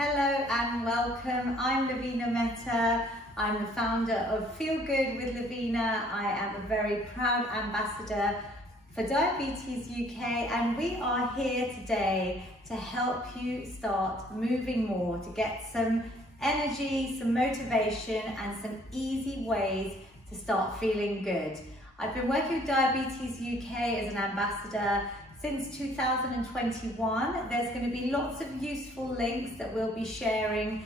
Hello and welcome. I'm Lavina Mehta. I'm the founder of Feel Good with Lavina. I am a very proud ambassador for Diabetes UK, and we are here today to help you start moving more, to get some energy, some motivation and some easy ways to start feeling good. I've been working with Diabetes UK as an ambassador since 2021. There's going to be lots of useful links that we'll be sharing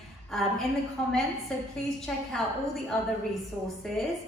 in the comments, so please check out all the other resources.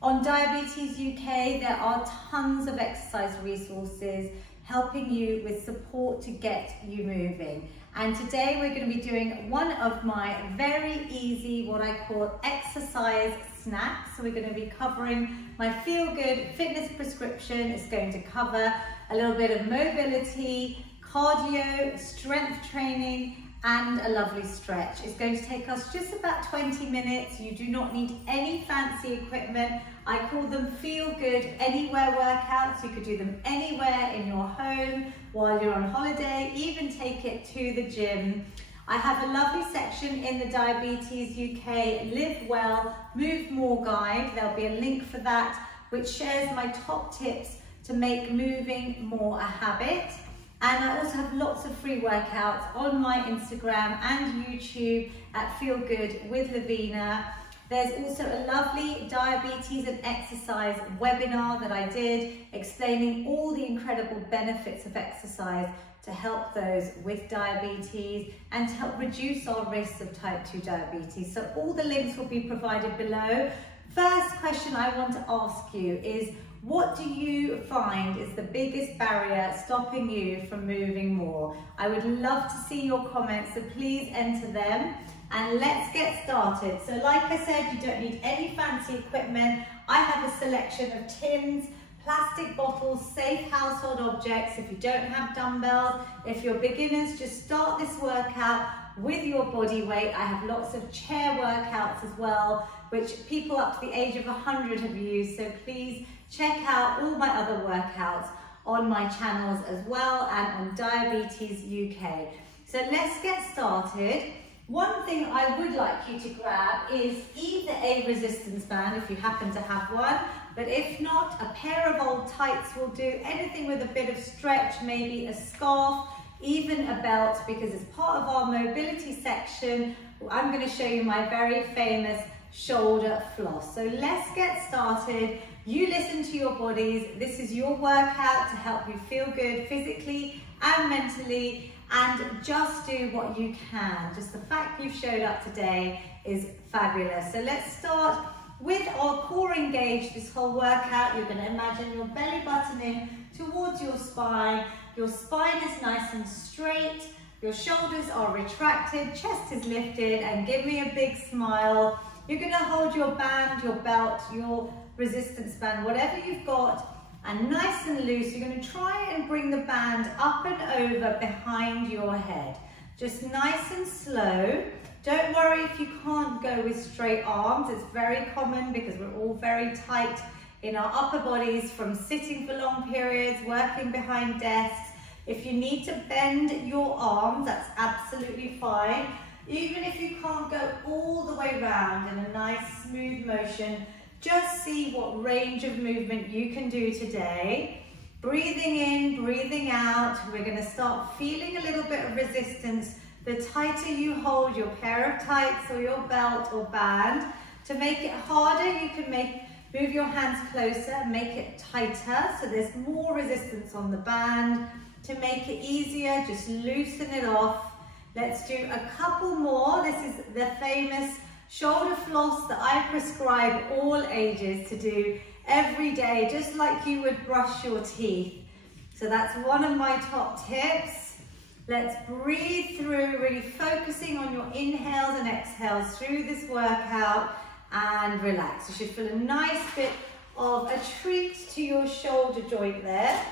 On Diabetes UK, there are tons of exercise resources helping you with support to get you moving. And today we're going to be doing one of my very easy, what I call exercise snacks. So we're going to be covering my Feel Good fitness prescription. It's going to cover a little bit of mobility, cardio, strength training, and a lovely stretch. It's going to take us just about 20 minutes. You do not need any fancy equipment. I call them Feel Good Anywhere workouts. You could do them anywhere in your home, while you're on holiday, even take it to the gym. I have a lovely section in the Diabetes UK Live Well, Move More guide. There'll be a link for that, which shares my top tips to make moving more a habit. And I also have lots of free workouts on my Instagram and YouTube at Feel Good with Lavina. There's also a lovely diabetes and exercise webinar that I did explaining all the incredible benefits of exercise to help those with diabetes and to help reduce our risks of type 2 diabetes. So all the links will be provided below. First question I want to ask you is, what do you find is the biggest barrier stopping you from moving more? I would love to see your comments, so please enter them and let's get started. So like I said, you don't need any fancy equipment. I have a selection of tins, plastic bottles, safe household objects. If you don't have dumbbells, if you're beginners, just start this workout with your body weight. I have lots of chair workouts as well, which people up to the age of 100 have used, so please check out all my other workouts on my channels as well and on Diabetes UK. So let's get started. One thing I would like you to grab is either a resistance band if you happen to have one, but if not, a pair of old tights will do. Anything with a bit of stretch, maybe a scarf, even a belt, because as part of our mobility section, I'm going to show you my very famous shoulder floss. So let's get started. You listen to your bodies. This is your workout to help you feel good physically and mentally, and just do what you can. Just the fact you've showed up today is fabulous. So let's start with our core engaged this whole workout. You're going to imagine your belly button in towards your spine. Your spine is nice and straight. Your shoulders are retracted, chest is lifted, and give me a big smile. You're going to hold your band, your belt, your resistance band, whatever you've got, and nice and loose. You're going to try and bring the band up and over behind your head. Just nice and slow. Don't worry if you can't go with straight arms. It's very common because we're all very tight in our upper bodies from sitting for long periods, working behind desks. If you need to bend your arms, that's absolutely fine. Even if you can't go all the way around in a nice smooth motion, just see what range of movement you can do today. Breathing in, breathing out. We're going to start feeling a little bit of resistance. The tighter you hold your pair of tights or your belt or band, to make it harder, you can move your hands closer, make it tighter so there's more resistance on the band. To make it easier, just loosen it off. Let's do a couple more. This is the famous shoulder floss that I prescribe all ages to do every day, just like you would brush your teeth. So that's one of my top tips. Let's breathe through, really focusing on your inhales and exhales through this workout, and relax. You should feel a nice bit of a treat to your shoulder joint there.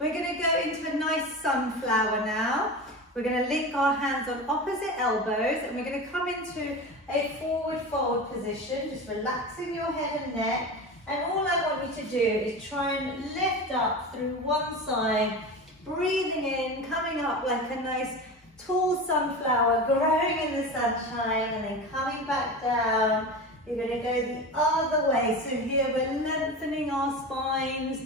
We're going to go into a nice sunflower now. We're going to link our hands on opposite elbows, and we're going to come into a forward fold position, just relaxing your head and neck. And all I want you to do is try and lift up through one side, breathing in, coming up like a nice tall sunflower growing in the sunshine and then coming back down. You're going to go the other way. So here we're lengthening our spines.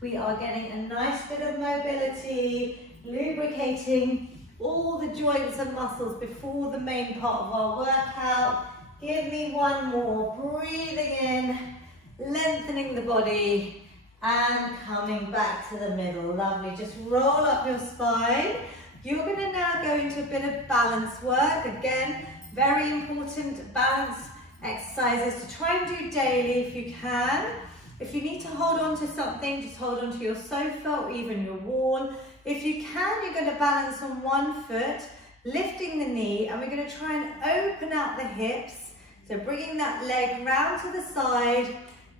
We are getting a nice bit of mobility, lubricating all the joints and muscles before the main part of our workout. Give me one more. Breathing in, lengthening the body and coming back to the middle. Lovely. Just roll up your spine. You're going to now go into a bit of balance work. Again, very important balance exercises to try and do daily if you can. If you need to hold on to something, just hold on to your sofa or even your wall. If you can, you're going to balance on one foot, lifting the knee, and we're going to try and open out the hips. So bringing that leg round to the side,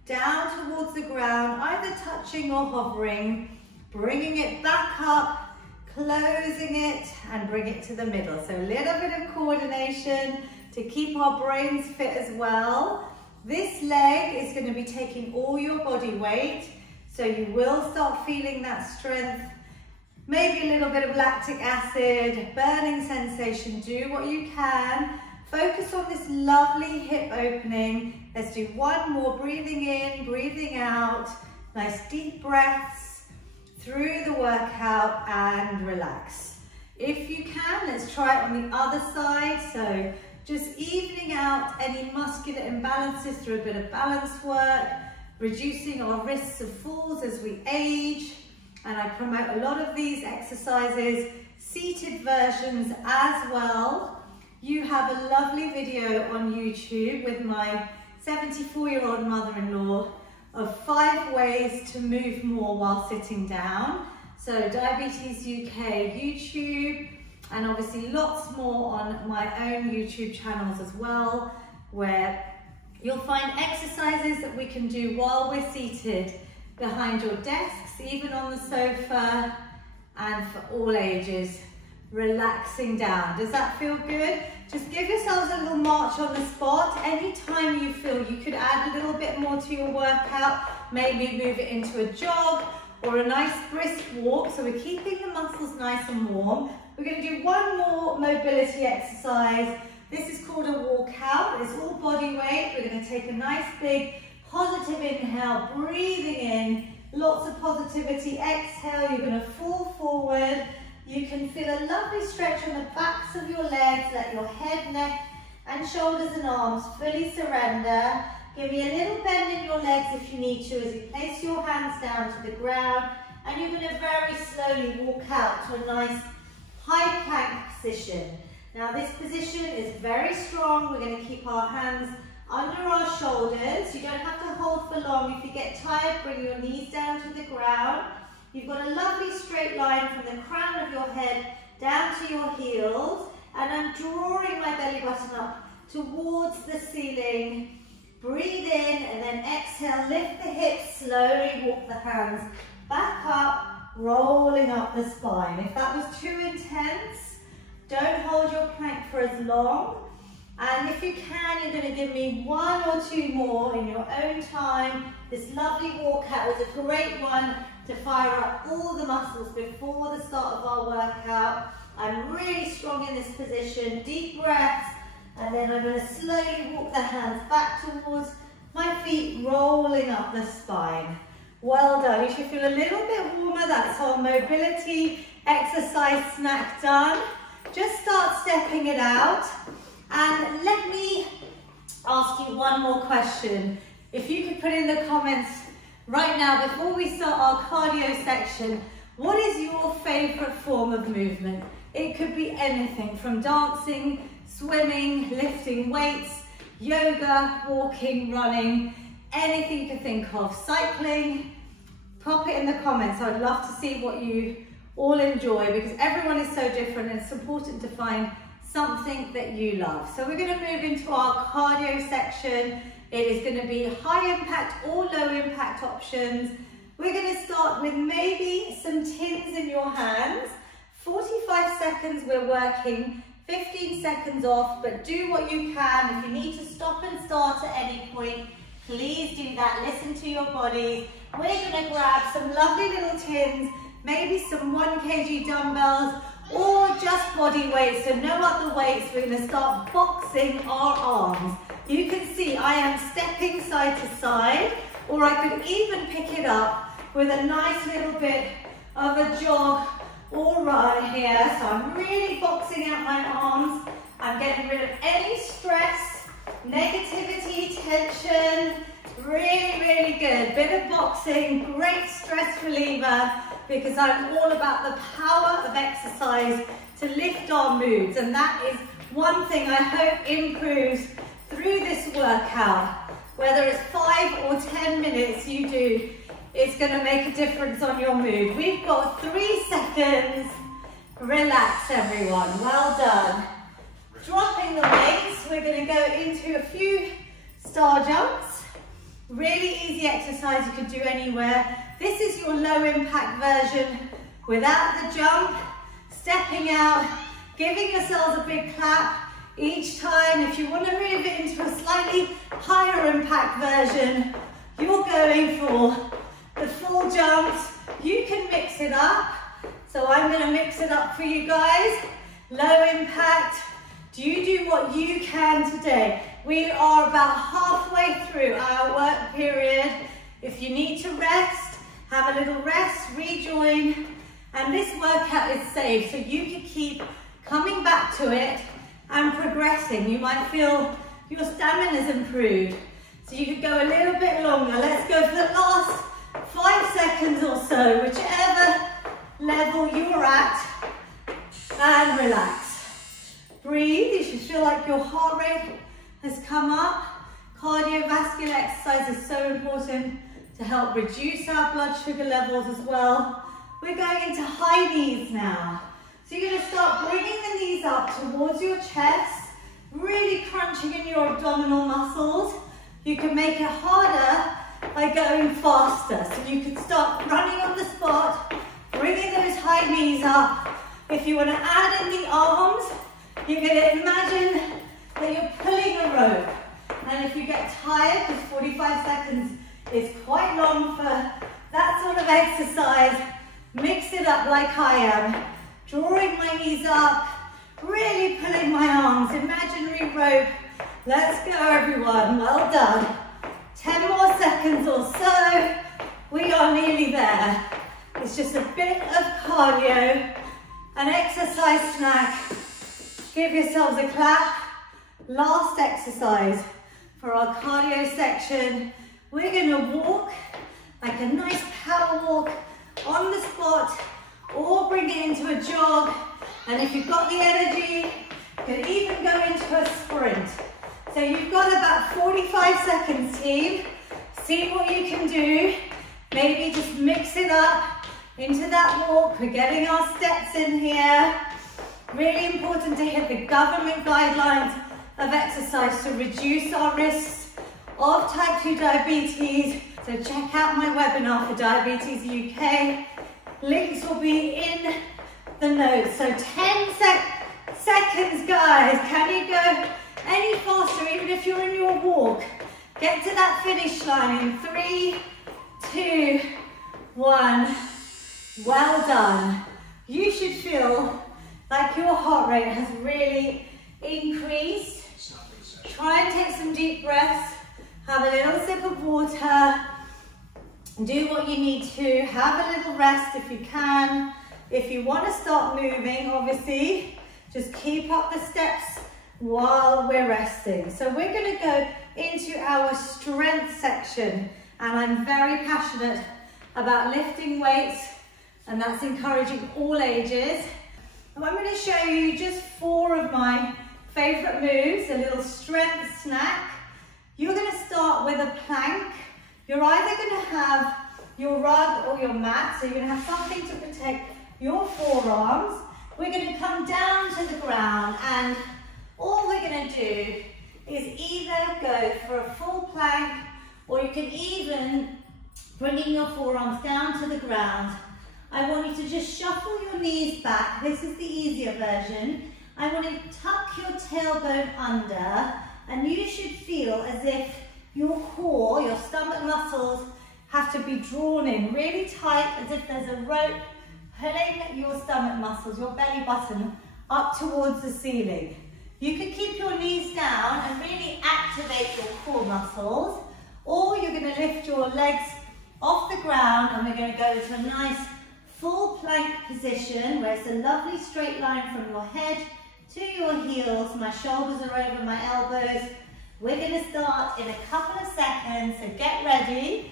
down towards the ground, either touching or hovering, bringing it back up, closing it, and bring it to the middle. So a little bit of coordination to keep our brains fit as well. This leg is going to be taking all your body weight, so you will start feeling that strength, maybe a little bit of lactic acid, burning sensation. Do what you can. Focus on this lovely hip opening. Let's do one more, breathing in, breathing out. Nice deep breaths through the workout and relax. If you can, let's try it on the other side. So just evening out any muscular imbalances through a bit of balance work, reducing our risks of falls as we age. And I promote a lot of these exercises, seated versions as well. You have a lovely video on YouTube with my 74-year-old mother-in-law of 5 ways to move more while sitting down. So Diabetes UK YouTube, and obviously lots more on my own YouTube channels as well, where you'll find exercises that we can do while we're seated behind your desks, even on the sofa, and for all ages, relaxing down. Does that feel good? Just give yourselves a little march on the spot. Anytime you feel you could add a little bit more to your workout, maybe move it into a jog or a nice brisk walk. So we're keeping the muscles nice and warm. We're going to do one more mobility exercise. This is called a walkout. It's all body weight. We're going to take a nice big positive inhale, breathing in, lots of positivity. Exhale, you're going to fall forward. You can feel a lovely stretch on the backs of your legs. Let your head, neck and shoulders and arms fully surrender. Give me a little bend in your legs if you need to as you place your hands down to the ground, and you're going to very slowly walk out to a nice high plank position. Now this position is very strong. We're going to keep our hands under our shoulders. You don't have to hold for long. If you get tired, bring your knees down to the ground. You've got a lovely straight line from the crown of your head down to your heels, and I'm drawing my belly button up towards the ceiling. Breathe in and then exhale, lift the hips, slowly walk the hands back up, rolling up the spine. If that was too intense, don't hold your plank for as long. And if you can, you're going to give me 1 or 2 more in your own time. This lovely walkout was a great one to fire up all the muscles before the start of our workout. I'm really strong in this position. Deep breaths, and then I'm going to slowly walk the hands back towards my feet, rolling up the spine. Well done. You should feel a little bit warmer. That's our mobility exercise snack done. Just start stepping it out. And let me ask you one more question. If you could put in the comments right now, before we start our cardio section, what is your favorite form of movement? It could be anything from dancing, swimming, lifting weights, yoga, walking, running, anything you can think of, cycling. Pop it in the comments. I'd love to see what you all enjoy, because everyone is so different and it's important to find something that you love. So we're going to move into our cardio section. It is going to be high impact or low impact options. We're going to start with maybe some tins in your hands. 45 seconds we're working, 15 seconds off, but do what you can. If you need to stop and start at any point, please do that. Listen to your body. We're going to grab some lovely little tins, maybe some 1 kg dumbbells, or just body weight, so no other weights. We're going to start boxing our arms. You can see I am stepping side to side, or I could even pick it up with a nice little bit of a jog or run here. So I'm really boxing out my arms. I'm getting rid of any stress, negativity, tension. Really, really good. Bit of boxing, great stress reliever, because I'm all about the power of exercise to lift our moods. And that is one thing I hope improves through this workout. Whether it's 5 or 10 minutes you do, it's going to make a difference on your mood. We've got 3 seconds. Relax, everyone. Well done. Dropping the weights, we're going to go into a few star jumps. Really easy exercise you can do anywhere. This is your low impact version without the jump. Stepping out, giving yourselves a big clap each time. If you want to move it into a slightly higher impact version, you're going for the full jumps. You can mix it up. So I'm going to mix it up for you guys. Low impact. You do what you can today. We are about halfway through our work period. If you need to rest, have a little rest, rejoin. And this workout is safe, so you can keep coming back to it and progressing. You might feel your stamina's improved, so you could go a little bit longer. Let's go for the last 5 seconds or so, whichever level you're at, and relax. Breathe. You should feel like your heart rate has come up. Cardiovascular exercise is so important to help reduce our blood sugar levels as well. We're going into high knees now. So you're going to start bringing the knees up towards your chest, really crunching in your abdominal muscles. You can make it harder by going faster. So you can start running on the spot, bringing those high knees up. If you want to add in the arms, you're going to imagine that you're pulling a rope. And if you get tired, because 45 seconds is quite long for that sort of exercise, mix it up like I am. Drawing my knees up, really pulling my arms, imaginary rope. Let's go, everyone. Well done. 10 more seconds or so. We are nearly there. It's just a bit of cardio, an exercise snack. Give yourselves a clap. Last exercise for our cardio section. We're going to walk like a nice power walk on the spot, or bring it into a jog. And if you've got the energy, you can even go into a sprint. So you've got about 45 seconds, team. See what you can do. Maybe just mix it up into that walk. We're getting our steps in here. Really important to hit the government guidelines of exercise to reduce our risks of type 2 diabetes. So check out my webinar for Diabetes UK. Links will be in the notes. So 10 seconds, guys. Can you go any faster, even if you're in your walk? Get to that finish line in 3, 2, 1. Well done. You should feel like your heart rate has really increased. Try and take some deep breaths. Have a little sip of water. Do what you need to. Have a little rest if you can. If you want to start moving, obviously, just keep up the steps while we're resting. So we're going to go into our strength section, and I'm very passionate about lifting weights, and that's encouraging all ages. And I'm going to show you just 4 of my favorite moves, a little strength snack. You're going to start with a plank. You're either going to have your rug or your mat, so you're going to have something to protect your forearms. We're going to come down to the ground, and all we're going to do is either go for a full plank, or you can even bring your forearms down to the ground. I want you to just shuffle your knees back. This is the easier version. I want you to tuck your tailbone under, and you should feel as if your core, your stomach muscles have to be drawn in really tight, as if there's a rope pulling your stomach muscles, your belly button up towards the ceiling. You can keep your knees down and really activate your core muscles, or you're going to lift your legs off the ground and we're going to go into a nice full plank position where it's a lovely straight line from your head to your heels. My shoulders are over my elbows. We're going to start in a couple of seconds, so get ready.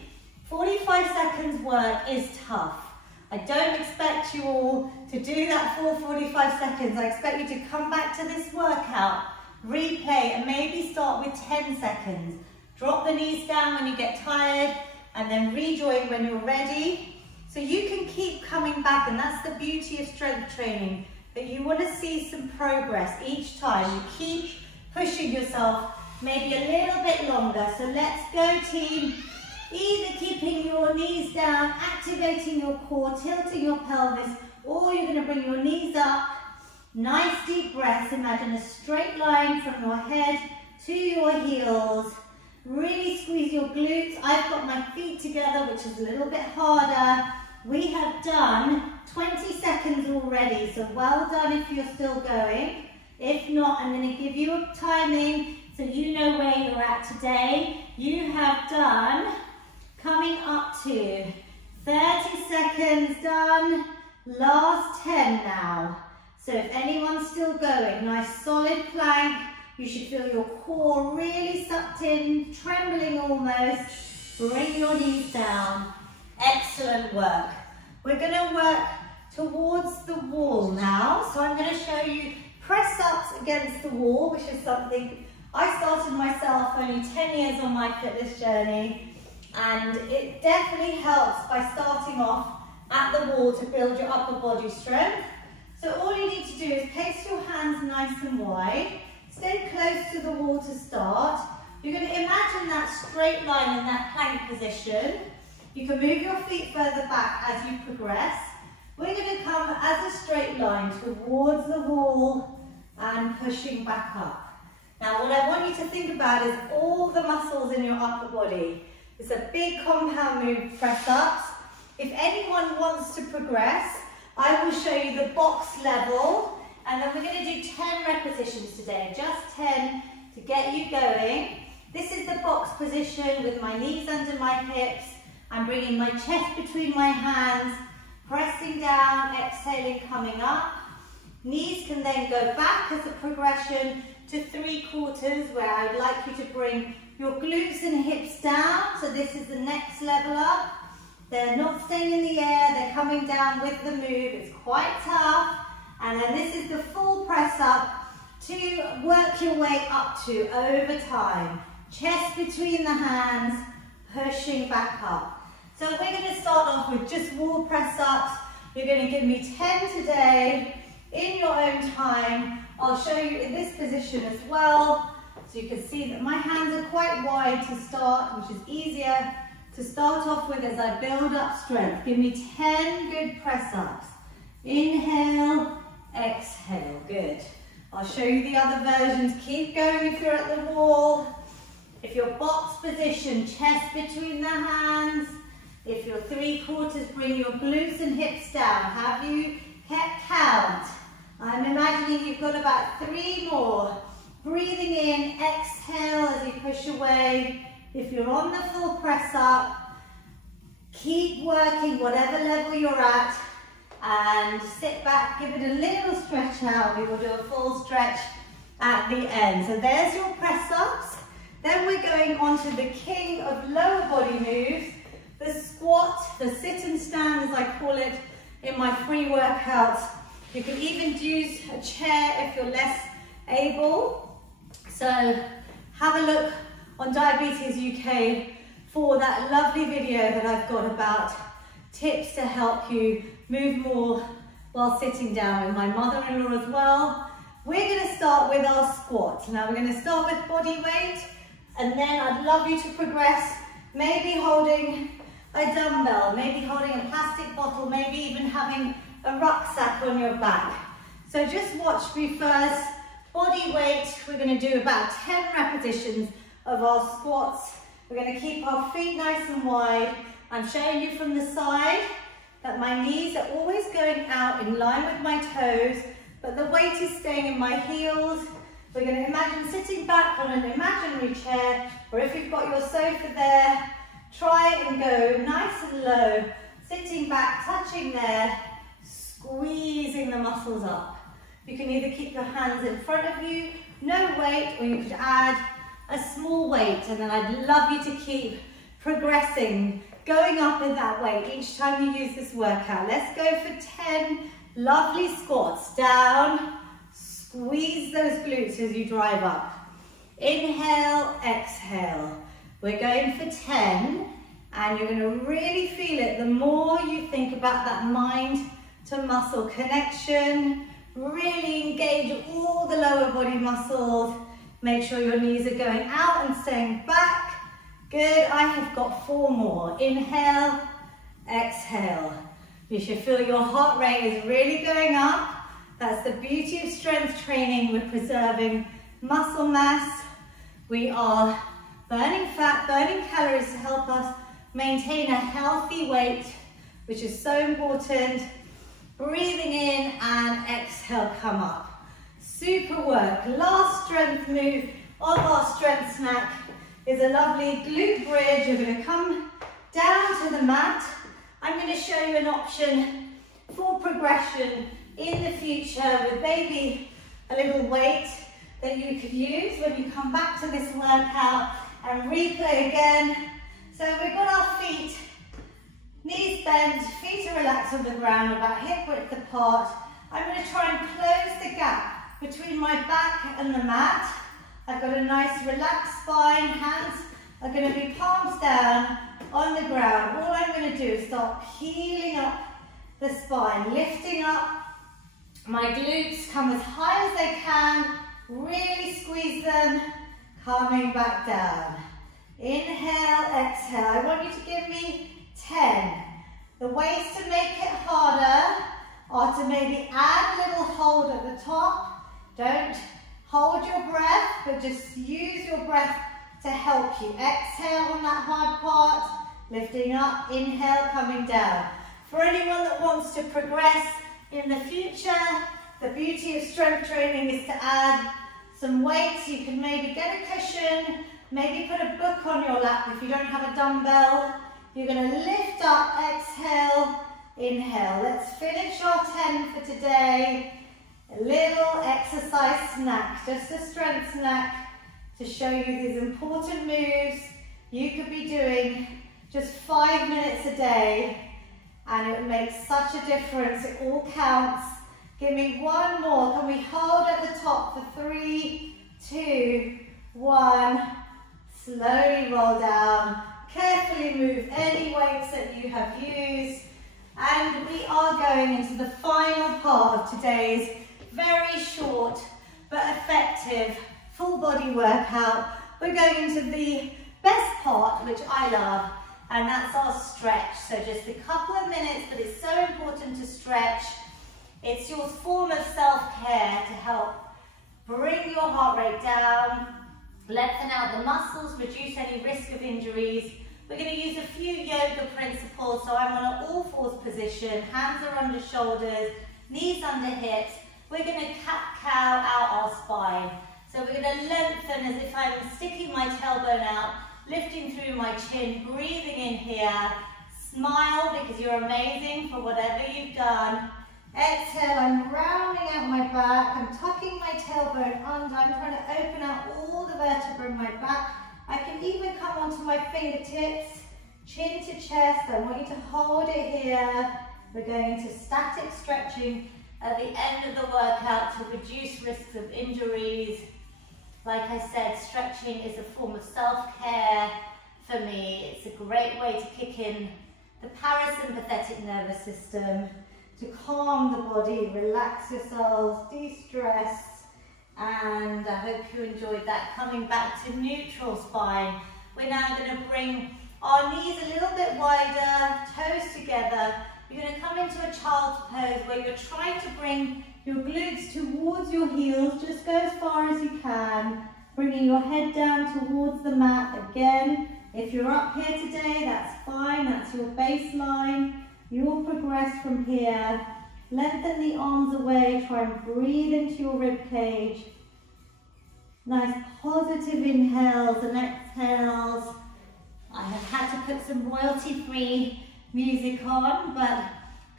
45 seconds work is tough. I don't expect you all to do that full 45 seconds. I expect you to come back to this workout, replay, and maybe start with 10 seconds. Drop the knees down when you get tired, and then rejoin when you're ready. So you can keep coming back, and that's the beauty of strength training, that you want to see some progress each time. You keep pushing yourself maybe a little bit longer. So let's go, team. Either keeping your knees down, activating your core, tilting your pelvis, or you're going to bring your knees up. Nice deep breaths. Imagine a straight line from your head to your heels. Really squeeze your glutes. I've got my feet together, which is a little bit harder. We have done 20 seconds already, so well done if you're still going. If not, I'm going to give you a timing so you know where you're at today. You have done, coming up to 30 seconds done, last 10 now. So if anyone's still going, nice solid plank. You should feel your core really sucked in, trembling almost. Bring your knees down. Excellent work. We're going to work towards the wall now. So I'm going to show you press ups against the wall, which is something I started myself only 10 years on my fitness journey. And it definitely helps by starting off at the wall to build your upper body strength. So all you need to do is place your hands nice and wide. Stay close to the wall to start. You're going to imagine that straight line in that plank position. You can move your feet further back as you progress. We're going to come as a straight line towards the wall and pushing back up. Now what I want you to think about is all the muscles in your upper body. It's a big compound move, press ups. If anyone wants to progress, I will show you the box level. And then we're going to do 10 repetitions today, just 10 to get you going. This is the box position with my knees under my hips. I'm bringing my chest between my hands, pressing down, exhaling, coming up. Knees can then go back as a progression to 3/4, where I'd like you to bring your glutes and hips down. So this is the next level up. They're not staying in the air, they're coming down with the move. It's quite tough. And then this is the full press up to work your way up to over time. Chest between the hands, pushing back up. So we're going to start off with just wall press ups. You're going to give me 10 today in your own time. I'll show you in this position as well. So you can see that my hands are quite wide to start, which is easier to start off with as I build up strength. Give me 10 good press ups. Inhale. Exhale, good. I'll show you the other versions. Keep going if you're at the wall. If you're box position, chest between the hands. If you're 3/4, bring your glutes and hips down. Have you kept count? I'm imagining you've got about 3 more. Breathing in, exhale as you push away. If you're on the full press up, keep working whatever level you're at. And sit back, give it a little stretch out. We will do a full stretch at the end. So there's your press ups. Then we're going on to the king of lower body moves, the squat, the sit and stand as I call it in my free workouts. You can even use a chair if you're less able. So have a look on Diabetes UK for that lovely video that I've got about tips to help you move more while sitting down, with my mother-in-law as well. We're going to start with our squats. Now we're going to start with body weight, and then I'd love you to progress, maybe holding a dumbbell, maybe holding a plastic bottle, maybe even having a rucksack on your back. So just watch me first. Body weight, we're going to do about 10 repetitions of our squats. We're going to keep our feet nice and wide. I'm showing you from the side. that my knees are always going out in line with my toes, but the weight is staying in my heels. We're going to imagine sitting back on an imaginary chair, or if you've got your sofa there, try and go nice and low, sitting back, touching there, squeezing the muscles up. You can either keep your hands in front of you, no weight, or you could add a small weight, and then I'd love you to keep progressing, going up with that weight each time you use this workout. Let's go for 10 lovely squats. Down, squeeze those glutes as you drive up. Inhale, exhale. We're going for 10, and you're going to really feel it the more you think about that mind to muscle connection. Really engage all the lower body muscles. Make sure your knees are going out and staying back. Good, I have got 4 more. Inhale, exhale. You should feel your heart rate is really going up. That's the beauty of strength training. We're preserving muscle mass. We are burning fat, burning calories to help us maintain a healthy weight, which is so important. Breathing in and exhale, come up. Super work. Last strength move of our strength snack is a lovely glute bridge. You're going to come down to the mat. I'm going to show you an option for progression in the future with maybe a little weight that you could use when you come back to this workout and replay again. So we've got our feet, knees bent, feet are relaxed on the ground, about hip width apart. I'm going to try and close the gap between my back and the mat. I've got a nice relaxed spine, hands are going to be palms down on the ground. All I'm going to do is start peeling up the spine, lifting up my glutes, come as high as they can, really squeeze them, coming back down. Inhale, exhale. I want you to give me 10. The ways to make it harder are to maybe add a little hold at the top. Don't hold your breath, but just use your breath to help you. Exhale on that hard part, lifting up, inhale, coming down. For anyone that wants to progress in the future, the beauty of strength training is to add some weights. You can maybe get a cushion, maybe put a book on your lap if you don't have a dumbbell. You're going to lift up, exhale, inhale. Let's finish our 10 for today. A little exercise snack, just a strength snack to show you these important moves you could be doing just 5 minutes a day, and it makes such a difference. It all counts. Give me 1 more. Can we hold at the top for 3, 2, 1. Slowly roll down. Carefully move any weights that you have used. And we are going into the final part of today's very short but effective full body workout. We're going into the best part, which I love, and that's our stretch. So just a couple of minutes, but it's so important to stretch. It's your form of self-care to help bring your heart rate down, lengthen out the muscles, reduce any risk of injuries. We're going to use a few yoga principles. So I'm on an all-fours position, hands are under shoulders, knees under hips. We're going to cat-cow out our spine. So we're going to lengthen as if I'm sticking my tailbone out, lifting through my chin, breathing in here. Smile because you're amazing for whatever you've done. Exhale, I'm rounding out my back. I'm tucking my tailbone under. I'm trying to open out all the vertebrae in my back. I can even come onto my fingertips, chin to chest. I want you to hold it here. We're going into static stretching at the end of the workout to reduce risks of injuries. Like I said, stretching is a form of self-care for me. It's a great way to kick in the parasympathetic nervous system, to calm the body, relax yourselves, de-stress, and I hope you enjoyed that. Coming back to neutral spine, we're now going to bring our knees a little bit wider, toes together. You're going to come into a child's pose where you're trying to bring your glutes towards your heels. Just go as far as you can, bringing your head down towards the mat. Again, if you're up here today, that's fine. That's your baseline. You'll progress from here. Lengthen the arms away, try and breathe into your rib cage. Nice positive inhales and exhales. I have had to put some royalty-free music on, but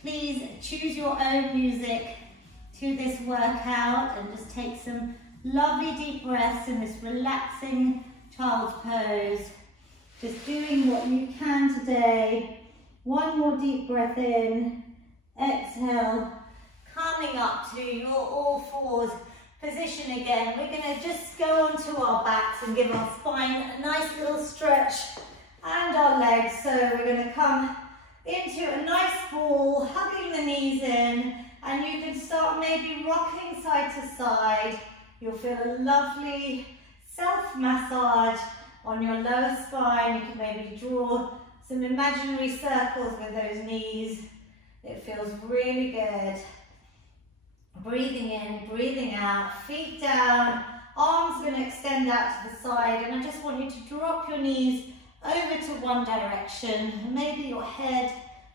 please choose your own music to this workout and just take some lovely deep breaths in this relaxing child's pose. Just doing what you can today. One more deep breath in, exhale, coming up to your all fours position again. We're going to just go onto our backs and give our spine a nice little stretch and our legs. So we're going to come into a nice ball, hugging the knees in, and you can start maybe rocking side to side. You'll feel a lovely self-massage on your lower spine. You can maybe draw some imaginary circles with those knees. It feels really good. Breathing in, breathing out, feet down, arms going to extend out to the side, and I just want you to drop your knees over to one direction, and maybe your head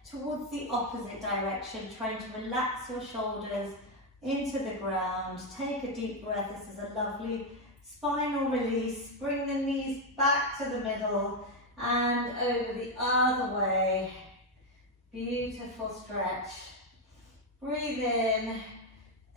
towards the opposite direction, trying to relax your shoulders into the ground. Take a deep breath. This is a lovely spinal release. Bring the knees back to the middle and over the other way. Beautiful stretch. Breathe in,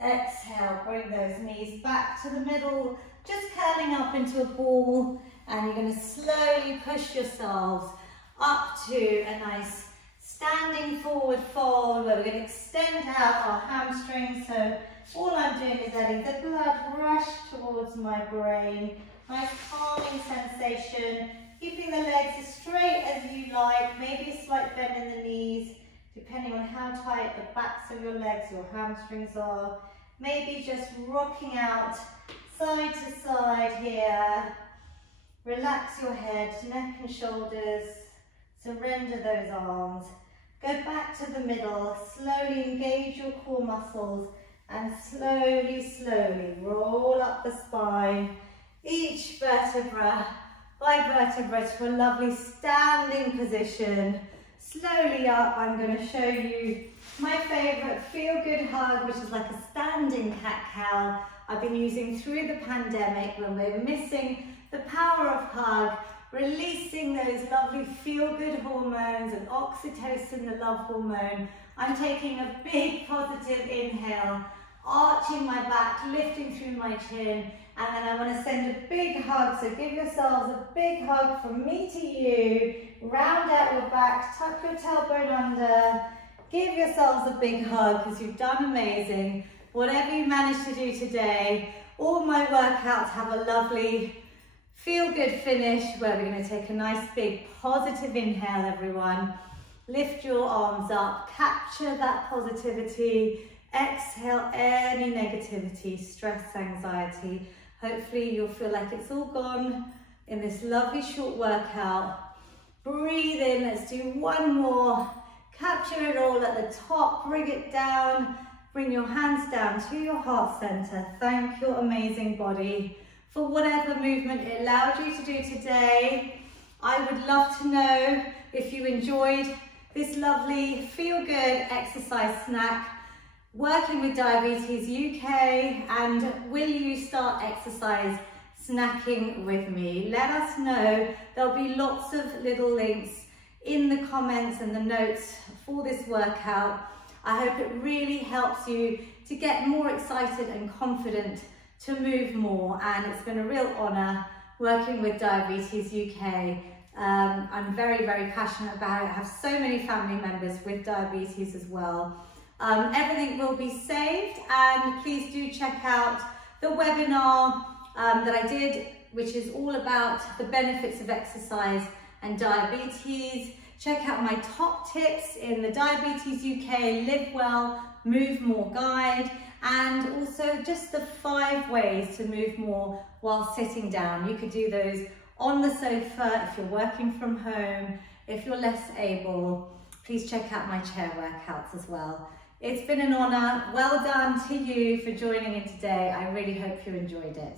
exhale, bring those knees back to the middle, just curling up into a ball, and you're going to slowly push yourselves up to a nice standing forward fold where we're going to extend out our hamstrings. So all I'm doing is letting the blood rush towards my brain. Nice calming sensation. Keeping the legs as straight as you like. Maybe a slight bend in the knees, depending on how tight the backs of your legs, your hamstrings are. Maybe just rocking out side to side here. Relax your head, neck and shoulders. Surrender those arms. Go back to the middle. Slowly engage your core muscles and slowly, slowly roll up the spine. Each vertebra by vertebra to a lovely standing position. Slowly up, I'm going to show you my favourite feel-good hug, which is like a standing cat-cow I've been using through the pandemic when we're missing the power of hug, releasing those lovely feel-good hormones and oxytocin, the love hormone. I'm taking a big positive inhale, arching my back, lifting through my chin, and then I want to send a big hug. So give yourselves a big hug from me to you. Round out your back, tuck your tailbone under. Give yourselves a big hug because you've done amazing. Whatever you managed to do today, all my workouts have a lovely feel-good finish where we're going to take a nice big positive inhale, everyone. Lift your arms up, capture that positivity. Exhale any negativity, stress, anxiety. Hopefully you'll feel like it's all gone in this lovely short workout. Breathe in, let's do one more. Capture it all at the top, bring it down. Bring your hands down to your heart center. Thank your amazing body for whatever movement it allowed you to do today. I would love to know if you enjoyed this lovely feel-good exercise snack working with Diabetes UK, and will you start exercise snacking with me? Let us know. There'll be lots of little links in the comments and the notes for this workout. I hope it really helps you to get more excited and confident to move more, and it's been a real honour working with Diabetes UK. I'm very, very passionate about it. I have so many family members with diabetes as well. Everything will be saved, and please do check out the webinar that I did, which is all about the benefits of exercise and diabetes. Check out my top tips in the Diabetes UK Live Well, Move More guide, and also just the 5 ways to move more while sitting down. You could do those on the sofa if you're working from home. If you're less able, please check out my chair workouts as well. It's been an honour. Well done to you for joining in today. I really hope you enjoyed it.